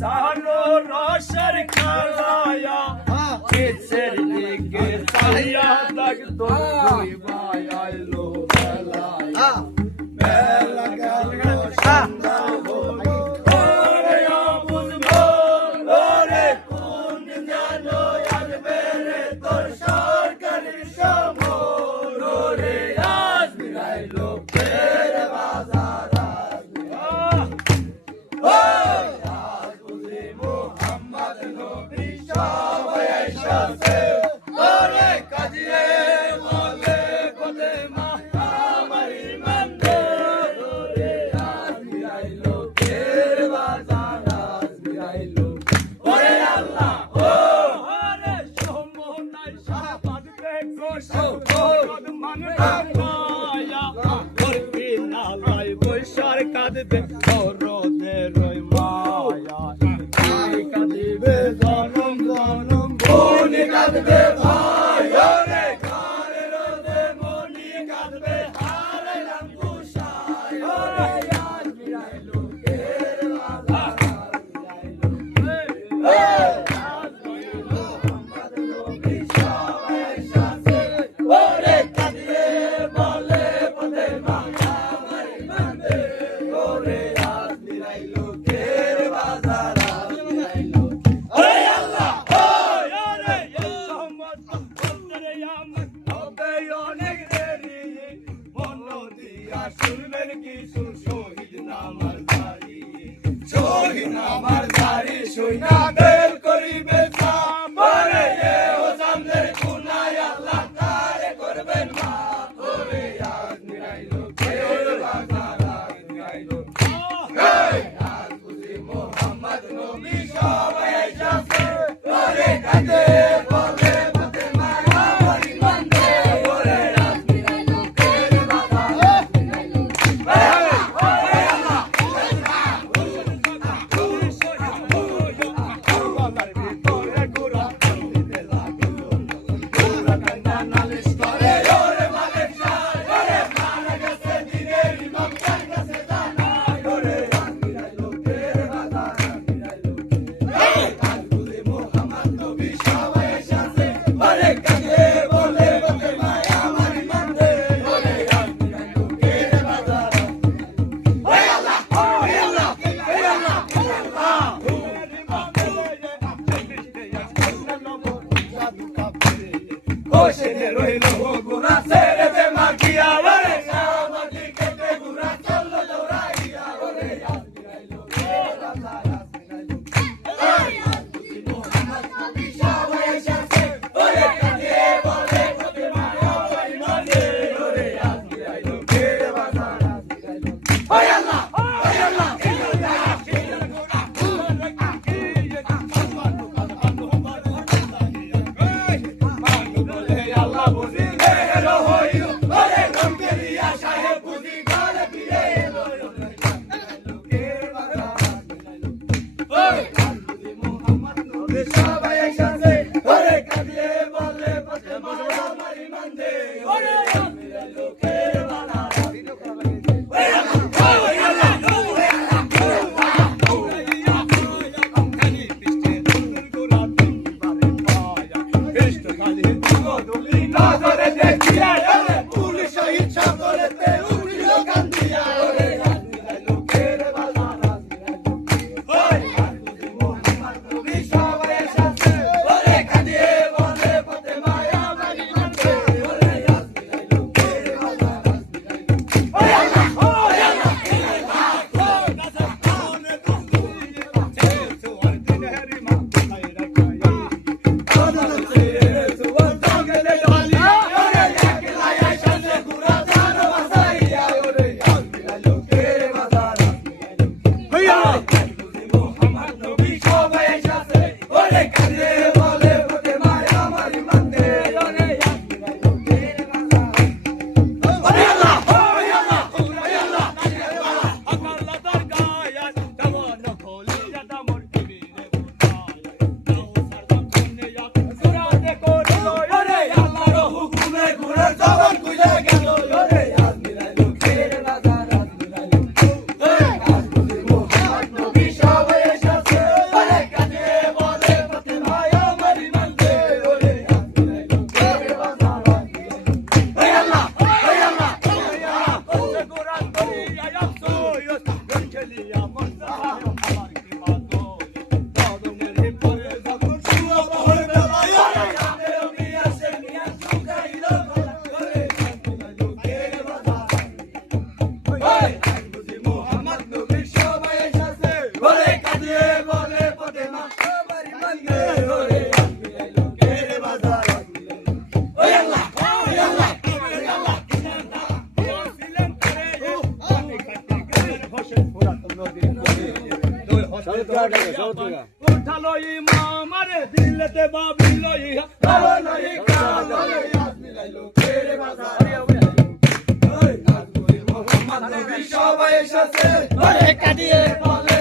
সারো রসর খালায়া কিসের দিকে চাইয়া লাগতো দুই ভাই আইলো বেলায়া বেলা গেল সন্ধ্যা হলো ওরে আবুল বল ওরে কোন জানো আসবে রে তোর সরকারি সমর ওরে আজ বিরাইলো ফের বাজার কাঁদবে রোদের মায়া কাঁদবে জনম জনম মনি কাঁদবে ভাই ওরে কার রোদে মনি কাঁদবে হারাইলাম কুশাই ওরে আজ বিরাইলো কের বাজার বিরাইলো মোহাম্মদ নবী সবাই সাথে ওরে কাঁদবে বলে পথে মা শুনবেন কিছু শহীদ নামার দাড়ি শহীদ নামার দাড়ি শুনা বের করিবে সামনে ও সামনে কুনাই আল্লাহ তারে করবেন মা ওরে আজ নিরাইলো কের বাজার আজ নিরাইলো আজ বুঝি মোহাম্মদ নবী সবাই আইসাছে ওরে কাঁদে বলে পথে মা আমার ইমান দে ওরে আজ নিরাইলো কের বাজার রইলো গুনা ছেড়ে দে মাগিয়া ওরে সামাজি কেটে গুনা চললো দৌড়াইয়া ওরে আজ বিরাইলো কের বাজার আজ বিরাইলো ওই আজ বুঝি মোহাম্মদ নবী সবাই এসেছে ওরে কাঁদে বলে পথে মা আমার ইমানে ওরে আজ বিরাইলো কের বাজার আজ বিরাইলো ওই আল্লাহ সবাই একসাথে ওরে কাঁদিয়ে বলে পথে মা আমার ইমান দে ওরে লোকের বানা পুলিশ শহীদ সকলেতে উঠিল কান্দিয়া ওরে লোকের বাজার সবাই একসাথে সঙ্গে ওরে আজ মিলাইলো কে রে বাজার আজ মিলাইলো ওই আল্লাহ ওই আল্লাহ ওই আল্লাহ ছিলেন করে পানি কাটতে গেলেন হোসেন ফুরাত নদীর কোলে উঠালো ইমাম আরে দিলেতে বাবিল ইহা ভালো নাই কাজ ওরে আজ মিলাইলো কে রে বাজার ওই আজ মোহাম্মদ নবী সবাই এসেছে ওরে কাটিয়ে বলে